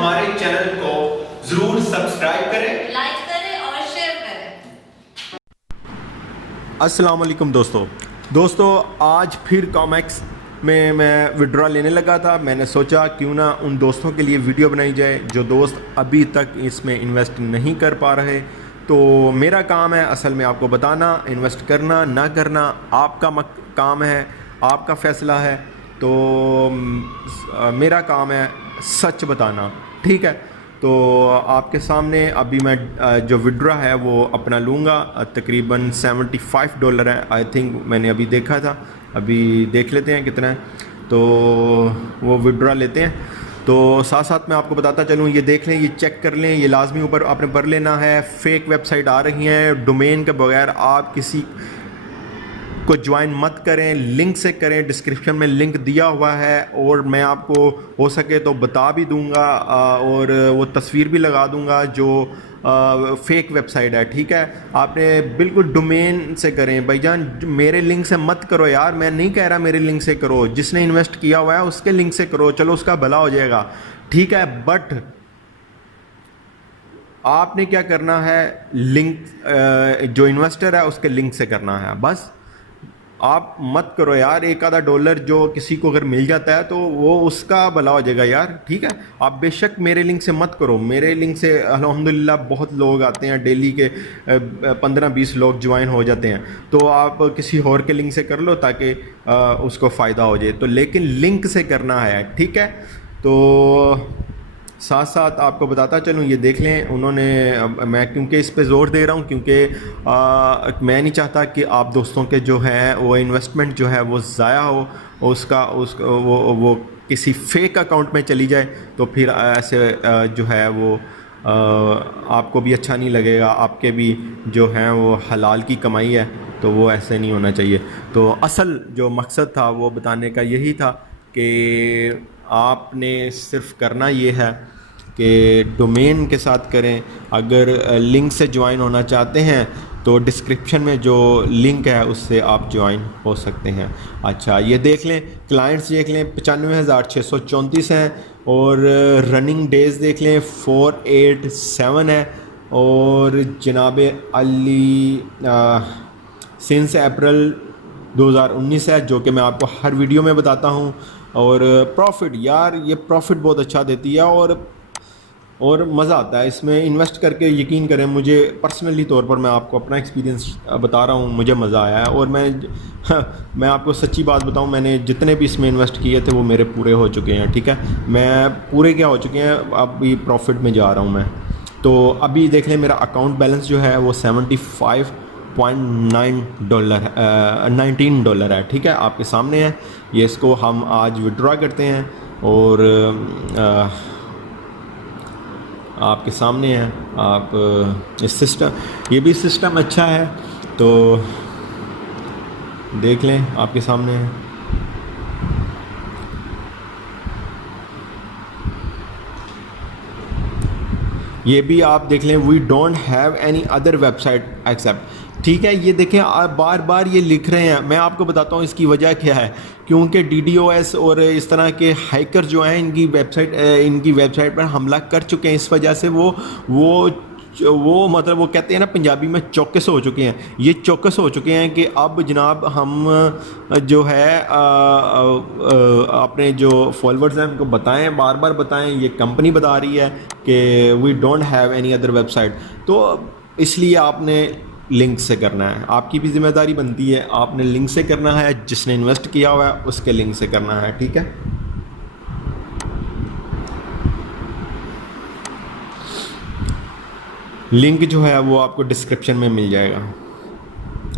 हमारे चैनल को जरूर सब्सक्राइब करें, लाइक करें और शेयर करें। अस्सलाम वालेकुम दोस्तों आज फिर कॉमेक्स में मैं विड्रॉ लेने लगा था। मैंने सोचा क्यों ना उन दोस्तों के लिए वीडियो बनाई जाए जो दोस्त अभी तक इसमें इन्वेस्ट नहीं कर पा रहे। तो मेरा काम है असल में आपको बताना, इन्वेस्ट करना ना करना आपका काम है, आपका फ़ैसला है। तो मेरा काम है सच बताना, ठीक है। तो आपके सामने अभी मैं जो विड्रॉ है वो अपना लूँगा, तकरीबन $75 है। आई थिंक मैंने अभी देखा था, अभी देख लेते हैं कितना है। तो वो विड्रॉ लेते हैं। तो साथ साथ मैं आपको बताता चलूँ, ये देख लें, ये चेक कर लें, ये लाजमी ऊपर आपने भर लेना है। फेक वेबसाइट आ रही हैं, डोमेन के बगैर आप किसी को ज्वाइन मत करें, लिंक से करें। डिस्क्रिप्शन में लिंक दिया हुआ है और मैं आपको हो सके तो बता भी दूंगा और वो तस्वीर भी लगा दूंगा जो फेक वेबसाइट है, ठीक है। आपने बिल्कुल डोमेन से करें भाईजान, मेरे लिंक से मत करो यार। मैं नहीं कह रहा मेरे लिंक से करो, जिसने इन्वेस्ट किया हुआ है उसके लिंक से करो, चलो उसका भला हो जाएगा, ठीक है। बट आपने क्या करना है, लिंक जो इन्वेस्टर है उसके लिंक से करना है बस। आप मत करो यार, एक आधा डॉलर जो किसी को अगर मिल जाता है तो वो उसका भला हो जाएगा यार, ठीक है। आप बेशक मेरे लिंक से मत करो। मेरे लिंक से अल्हम्दुलिल्लाह बहुत लोग आते हैं, डेली के 15-20 लोग ज्वाइन हो जाते हैं। तो आप किसी और के लिंक से कर लो ताकि उसको फ़ायदा हो जाए। तो लेकिन लिंक से करना है, ठीक है। तो साथ साथ आपको बताता चलूँ, ये देख लें उन्होंने, मैं क्योंकि इस पे ज़ोर दे रहा हूँ क्योंकि मैं नहीं चाहता कि आप दोस्तों के जो है वो इन्वेस्टमेंट जो है वो ज़ाया हो, वो किसी फेक अकाउंट में चली जाए। तो फिर ऐसे जो है वो आपको भी अच्छा नहीं लगेगा, आपके भी जो हैं वो हलाल की कमाई है, तो वो ऐसे नहीं होना चाहिए। तो असल जो मकसद था वो बताने का यही था कि आपने सिर्फ करना ये है कि डोमेन के साथ करें। अगर लिंक से ज्वाइन होना चाहते हैं तो डिस्क्रिप्शन में जो लिंक है उससे आप ज्वाइन हो सकते हैं। अच्छा, ये देख लें, क्लाइंट्स देख लें 95,634 हैं और रनिंग डेज़ देख लें 487 है। और जनाब अली सिंस अप्रैल 2019 है, जो कि मैं आपको हर वीडियो में बताता हूँ। और प्रॉफिट यार, ये प्रॉफिट बहुत अच्छा देती है और मज़ा आता है इसमें इन्वेस्ट करके। यकीन करें, मुझे पर्सनली तौर पर मैं आपको अपना एक्सपीरियंस बता रहा हूँ, मुझे मज़ा आया है। और मैं आपको सच्ची बात बताऊँ, मैंने जितने भी इसमें इन्वेस्ट किए थे वो मेरे पूरे हो चुके हैं, ठीक है। मैं पूरे क्या हो चुके हैं, अभी प्रॉफिट में जा रहा हूँ मैं। तो अभी देख लें, मेरा अकाउंट बैलेंस जो है वो $75.19 है, ठीक है, आपके सामने है। ये इसको हम आज विड्रॉ करते हैं और आपके सामने है। आप इस सिस्टम, ये भी सिस्टम अच्छा है, तो देख लें, आपके सामने है। ये भी आप देख लें, we don't have any other website except, ठीक है। ये देखें, आप बार बार ये लिख रहे हैं। मैं आपको बताता हूँ इसकी वजह क्या है, क्योंकि DDoS और इस तरह के हैकर जो हैं इनकी वेबसाइट पर हमला कर चुके हैं। इस वजह से वो मतलब वो कहते हैं ना पंजाबी में, चौकस हो चुके हैं। ये चौकस हो चुके हैं कि अब जनाब हम जो है अपने जो फॉलोअर्स हैं उनको बताएं, बार बार बताएं। ये कंपनी बता रही है कि we don't have any other website. तो इसलिए आपने लिंक से करना है, आपकी भी जिम्मेदारी बनती है। आपने लिंक से करना है, जिसने इन्वेस्ट किया हुआ है उसके लिंक से करना है, ठीक है। लिंक जो है वो आपको डिस्क्रिप्शन में मिल जाएगा।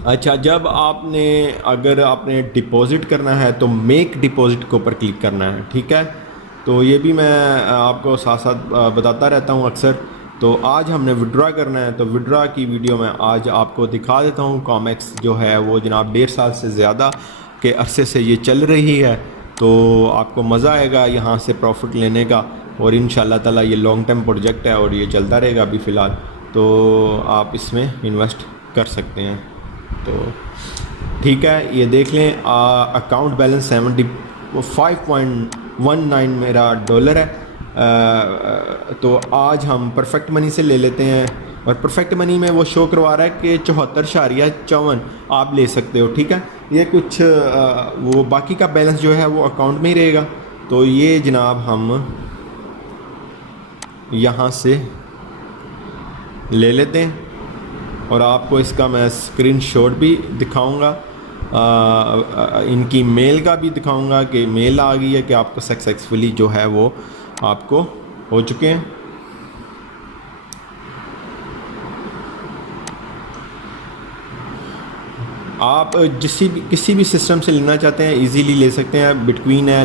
अच्छा, जब अगर आपने डिपॉज़िट करना है तो मेक डिपॉज़िट के ऊपर क्लिक करना है, ठीक है। तो ये भी मैं आपको साथ साथ बताता रहता हूँ अक्सर। तो आज हमने विड्रॉ करना है, तो विड्रॉ की वीडियो मैं आज आपको दिखा देता हूँ। कॉमेक्स जो है वो जनाब 1.5 साल से ज़्यादा के अरसे से ये चल रही है, तो आपको मज़ा आएगा यहाँ से प्रॉफिट लेने का। और इंशाल्लाह ताला ये लॉन्ग टर्म प्रोजेक्ट है और ये चलता रहेगा अभी फ़िलहाल। तो आप इसमें इन्वेस्ट कर सकते हैं। तो ठीक है, ये देख लें, अकाउंट बैलेंस 75.19 मेरा डॉलर है। तो आज हम परफेक्ट मनी से ले लेते हैं, और परफेक्ट मनी में वो शो करवा रहा है कि 74.54 आप ले सकते हो, ठीक है। ये कुछ वो बाकी का बैलेंस जो है वो अकाउंट में ही रहेगा। तो ये जनाब हम यहाँ से ले लेते हैं, और आपको इसका मैं स्क्रीनशॉट भी दिखाऊंगा, इनकी मेल का भी दिखाऊंगा कि मेल आ गई है कि आपको सक्सेसफुली जो है वो आपको हो चुके हैं। आप किसी भी सिस्टम से लेना चाहते हैं इजीली ले सकते हैं। बिटकॉइन है,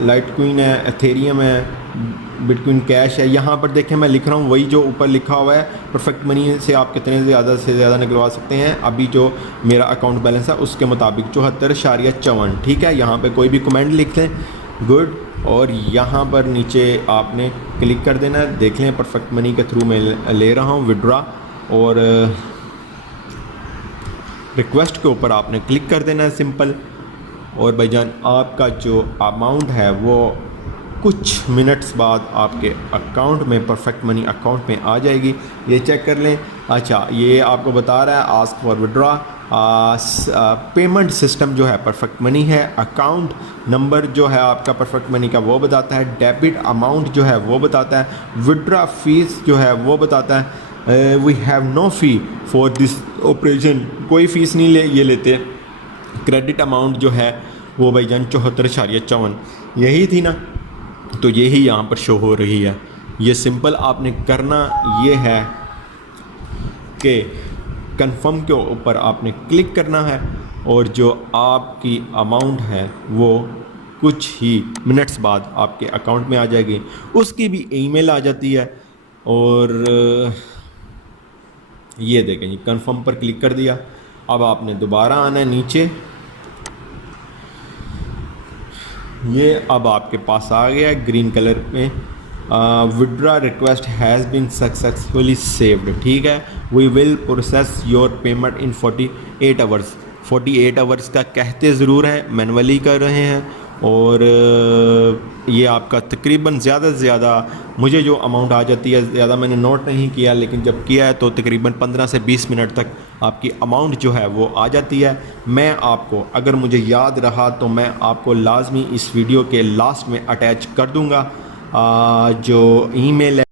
लाइटकॉइन है, एथेरियम है, बिटकॉइन कैश है। यहाँ पर देखें मैं लिख रहा हूँ वही जो ऊपर लिखा हुआ है। परफेक्ट मनी से आप कितने ज़्यादा से ज़्यादा निकलवा सकते हैं, अभी जो मेरा अकाउंट बैलेंस है उसके मुताबिक 74.54, ठीक है। यहाँ पे कोई भी कमेंट लिख लें, गुड, और यहाँ पर नीचे आपने क्लिक कर देना है। देख लें परफेक्ट मनी के थ्रू मैं ले रहा हूँ विड्रा, और रिक्वेस्ट के ऊपर आपने क्लिक कर देना है, सिंपल। और भाईजान आपका जो अमाउंट है वो कुछ मिनट्स बाद आपके अकाउंट में, परफेक्ट मनी अकाउंट में आ जाएगी। ये चेक कर लें। अच्छा, ये आपको बता रहा है ask for withdraw, payment system जो है परफेक्ट मनी है, अकाउंट नंबर जो है आपका परफेक्ट मनी का वो बताता है, डेबिट अमाउंट जो है वो बताता है, विड्रा फीस जो है वो बताता है। We have no fee for this operation, कोई फ़ीस नहीं ये लेते। क्रेडिट अमाउंट जो है वो भाईजान 74.54 यही थी ना, तो यही यहाँ पर शो हो रही है। ये सिंपल आपने करना ये है कि कंफर्म के ऊपर आपने क्लिक करना है, और जो आपकी अमाउंट है वो कुछ ही मिनट्स बाद आपके अकाउंट में आ जाएगी। उसकी भी ईमेल आ जाती है। और ये देखें, ये कंफर्म पर क्लिक कर दिया। अब आपने दोबारा आना है नीचे, ये अब आपके पास आ गया ग्रीन कलर में, withdraw request has been successfully saved, ठीक है। We will process your payment in 48 hours. 48 hours का कहते ज़रूर है, मैनुअली कर रहे हैं। और ये आपका तकरीबन ज़्यादा से ज़्यादा मुझे जो अमाउंट आ जाती है, ज़्यादा मैंने नोट नहीं किया, लेकिन जब किया है तो तकरीबन 15 से 20 मिनट तक आपकी अमाउंट जो है वो आ जाती है। मैं आपको, अगर मुझे याद रहा तो मैं आपको लाजमी इस वीडियो के लास्ट में अटैच कर दूँगा जो ईमेल है।